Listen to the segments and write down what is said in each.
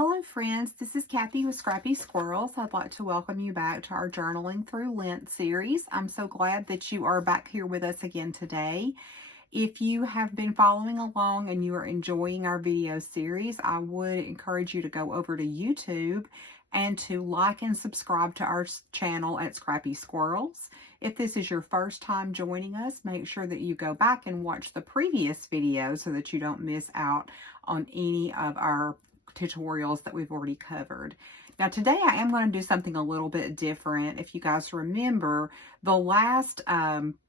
Hello friends, this is Kathy with Scrappy Squirrels. I'd like to welcome you back to our Journaling Through Lent series. I'm so glad that you are back here with us again today. If you have been following along and you are enjoying our video series, I would encourage you to go over to YouTube and to like and subscribe to our channel at Scrappy Squirrels. If this is your first time joining us, make sure that you go back and watch the previous video so that you don't miss out on any of our tutorials that we've already covered. Now today I am going to do something a little bit different. If you guys remember, the last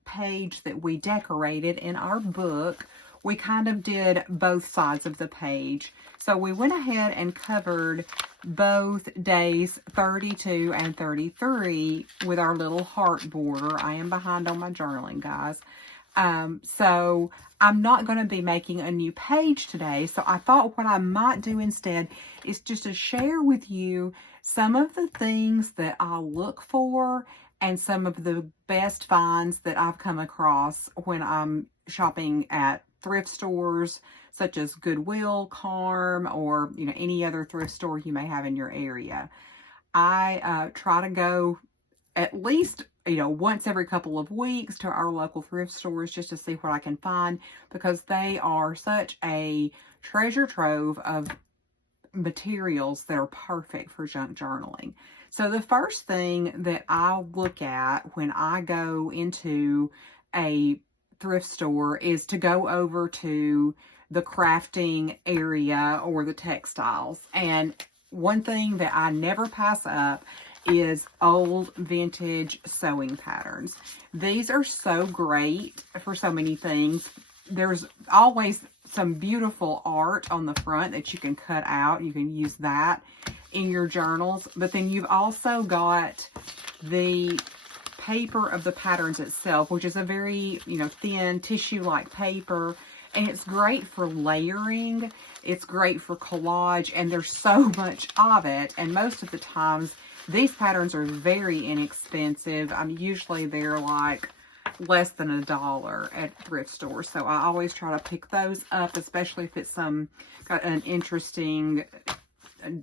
page that we decorated in our book, we kind of did both sides of the page. So we went ahead and covered both days 32 and 33 with our little heart border. I am behind on my journaling, guys. So I'm not going to be making a new page today. So I thought what I might do instead is just to share with you some of the things that I look for and some of the best finds that I've come across when I'm shopping at thrift stores such as Goodwill, Carm, or any other thrift store you may have in your area. I try to go at least once every couple of weeks to our local thrift stores just to see what I can find, because they are such a treasure trove of materials that are perfect for junk journaling. So the first thing that I look at when I go into a thrift store is to go over to the crafting area or the textiles. And one thing that I never pass up is old vintage sewing patterns. These are so great for so many things. There's always some beautiful art on the front that you can cut out. You can use that in your journals. But then you've also got the paper of the patterns itself, which is a very, thin tissue-like paper. And it's great for layering. It's great for collage. And there's so much of it. And most of the times, these patterns are very inexpensive. Usually they're like less than $1 at thrift stores. So I always try to pick those up, especially if it's got an interesting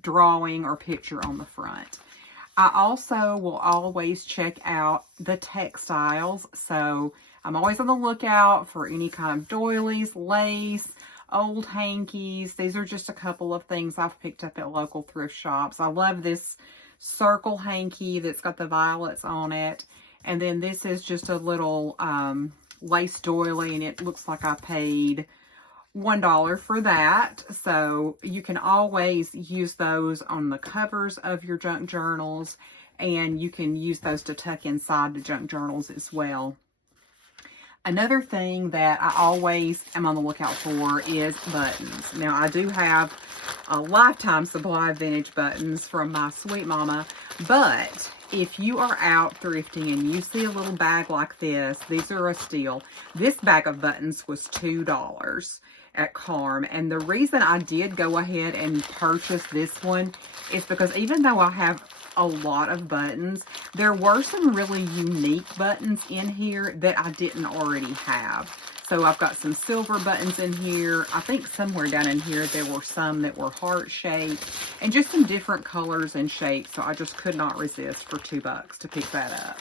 drawing or picture on the front. I also will always check out the textiles. So I'm always on the lookout for any kind of doilies, lace, old hankies. These are just a couple of things I've picked up at local thrift shops. I love this circle hanky that's got the violets on it. And then this is just a little lace doily, and it looks like I paid $1 for that. So you can always use those on the covers of your junk journals, and you can use those to tuck inside the junk journals as well. Another thing that I always am on the lookout for is buttons. Now, I do have a lifetime supply of vintage buttons from my sweet mama, but if you are out thrifting and you see a little bag like this, these are a steal. This bag of buttons was $2 at Carm, and the reason I did go ahead and purchase this one is because even though I have a lot of buttons, there were some really unique buttons in here that I didn't already have. So I've got some silver buttons in here. I think somewhere down in here there were some that were heart-shaped and just some different colors and shapes. So I just could not resist for $2 to pick that up.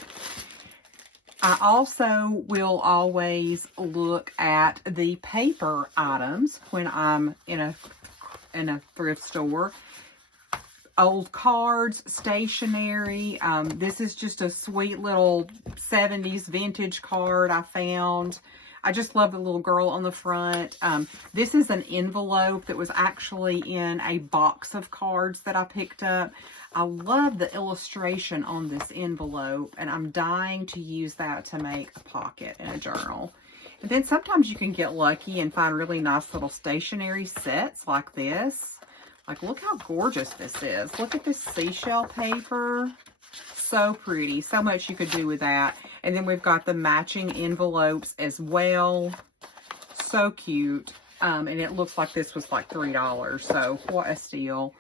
I also will always look at the paper items when I'm in a thrift store. Old cards, stationery. This is just a sweet little 70s vintage card I found. I just love the little girl on the front. This is an envelope that was actually in a box of cards that I picked up. I love the illustration on this envelope, and I'm dying to use that to make a pocket in a journal. And then sometimes you can get lucky and find really nice little stationery sets like this. Like, look how gorgeous this is. Look at this seashell paper. So pretty. So much you could do with that. And then we've got the matching envelopes as well. So cute. And it looks like this was like $3. So what a steal.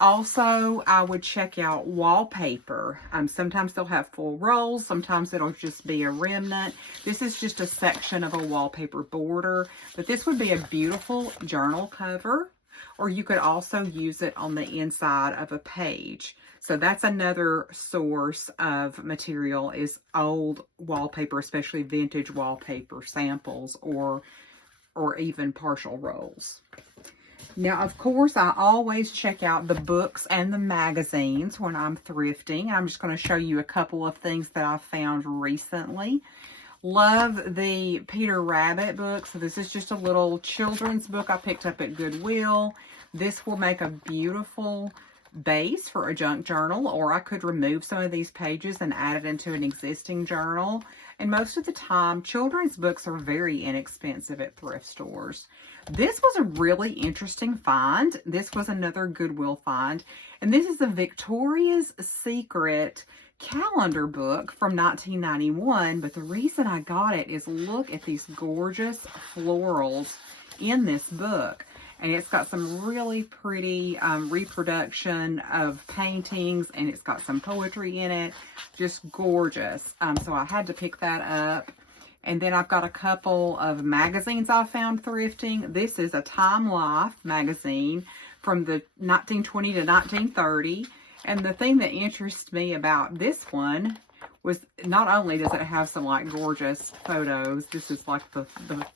Also, I would check out wallpaper. Sometimes they'll have full rolls. Sometimes it'll just be a remnant. This is just a section of a wallpaper border. But this would be a beautiful journal cover or you could also use it on the inside of a page. So that's another source of material, is old wallpaper, especially vintage wallpaper samples or even partial rolls. Now, of course, I always check out the books and the magazines when I'm thrifting. I'm just going to show you a couple of things that I found recently. Love the Peter Rabbit book. So this is just a little children's book I picked up at Goodwill. This will make a beautiful base for a junk journal, or I could remove some of these pages and add it into an existing journal. And most of the time, children's books are very inexpensive at thrift stores. This was a really interesting find. This was another Goodwill find. And this is a Victoria's Secret calendar book from 1991. But the reason I got it is look at these gorgeous florals in this book. And it's got some really pretty reproduction of paintings, and it's got some poetry in it. Just gorgeous. So I had to pick that up. And then I've got a couple of magazines I found thrifting. This is a Time Life magazine from the 1920 to 1930. And the thing that interests me about this one was not only does it have some like gorgeous photos, this is like the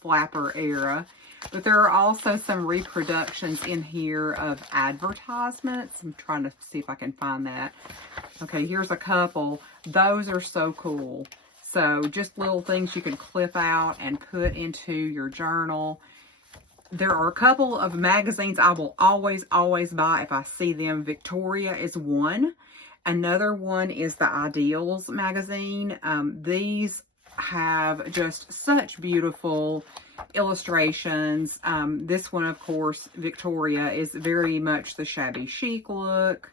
flapper era, but there are also some reproductions in here of advertisements. I'm trying to see if I can find that. Okay, here's a couple. Those are so cool. So just little things you can clip out and put into your journal. There are a couple of magazines I will always buy if I see them. Victoria is one. Another one is the Ideals magazine. These have just such beautiful illustrations. This one, of course, Victoria, is very much the shabby chic look.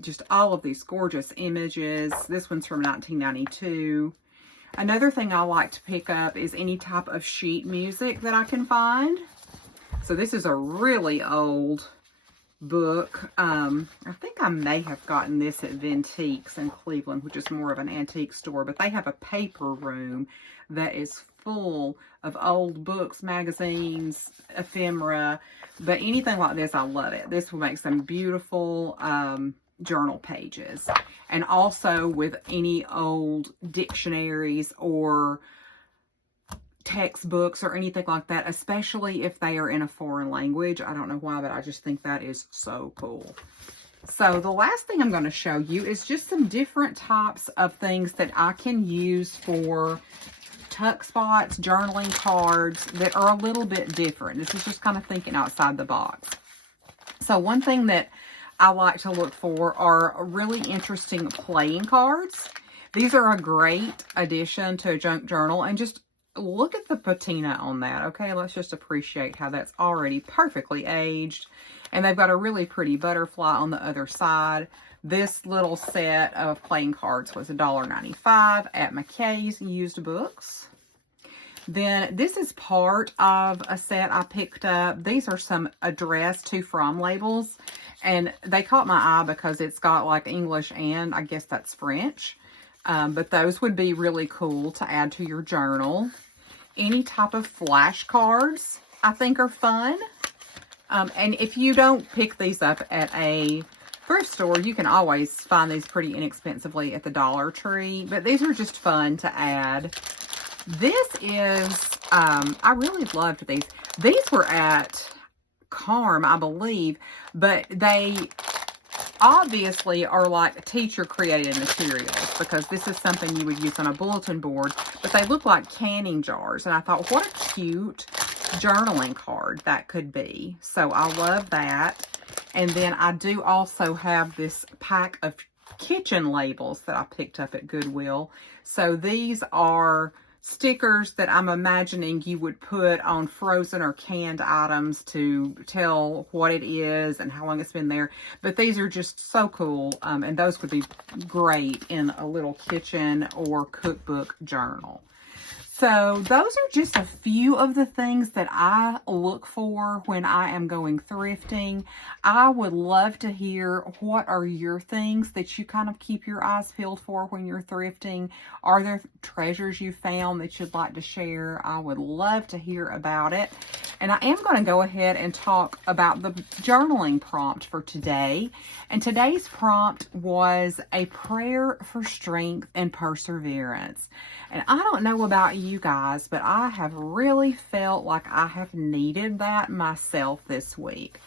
Just all of these gorgeous images. This one's from 1992. Another thing I like to pick up is any type of sheet music that I can find. So this is a really old book. I think I may have gotten this at Vintiques in Cleveland, which is more of an antique store, but they have a paper room that is full of old books, magazines, ephemera, but anything like this, I love it. This will make some beautiful journal pages. And also with any old dictionaries or textbooks or anything like that, especially if they are in a foreign language. I don't know why, but I just think that is so cool. So the last thing I'm going to show you is just some different types of things that I can use for tuck spots, journaling cards that are a little bit different. This is just kind of thinking outside the box. So one thing that I like to look for are really interesting playing cards. These are a great addition to a junk journal, and just look at the patina on that. Okay, let's just appreciate how that's already perfectly aged. And they've got a really pretty butterfly on the other side. This little set of playing cards was $1.95 at McKay's Used Books. Then this is part of a set I picked up. These are some address to from labels. And they caught my eye because it's got like English and I guess that's French. But those would be really cool to add to your journal. Any type of flashcards I think are fun. And if you don't pick these up at a thrift store, you can always find these pretty inexpensively at the Dollar Tree. But these are just fun to add. This is, I really loved these. These were at Carm, I believe, but they obviously are like teacher created materials, because this is something you would use on a bulletin board, but they look like canning jars. And I thought, what a cute journaling card that could be. So I love that. And then I do also have this pack of kitchen labels that I picked up at Goodwill. So these are stickers that I'm imagining you would put on frozen or canned items to tell what it is and how long it's been there. But these are just so cool, and those would be great in a little kitchen or cookbook journal. So those are just a few of the things that I look for when I am going thrifting. I would love to hear, what are your things that you kind of keep your eyes peeled for when you're thrifting? Are there treasures you found that you'd like to share? I would love to hear about it. And I am going to go ahead and talk about the journaling prompt for today. And today's prompt was a prayer for strength and perseverance. And I don't know about you guys, but I have really felt like I have needed that myself this week.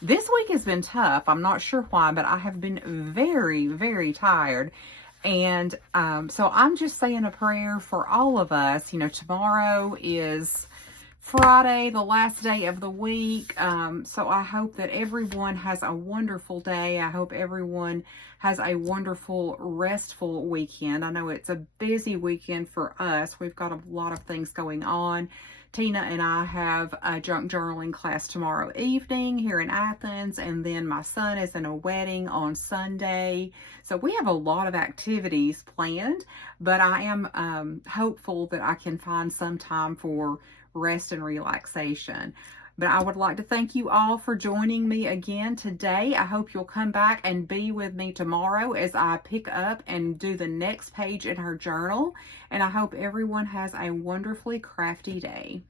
This week has been tough. I'm not sure why, but I have been very, very tired. And so I'm just saying a prayer for all of us. Tomorrow is Friday, the last day of the week. So I hope that everyone has a wonderful day. I hope everyone has a wonderful, restful weekend. I know it's a busy weekend for us. We've got a lot of things going on. Tina and I have a junk journaling class tomorrow evening here in Athens, and then my son is in a wedding on Sunday. So we have a lot of activities planned, but I am hopeful that I can find some time for rest and relaxation. But I would like to thank you all for joining me again today. I hope you'll come back and be with me tomorrow as I pick up and do the next page in her journal. And I hope everyone has a wonderfully crafty day.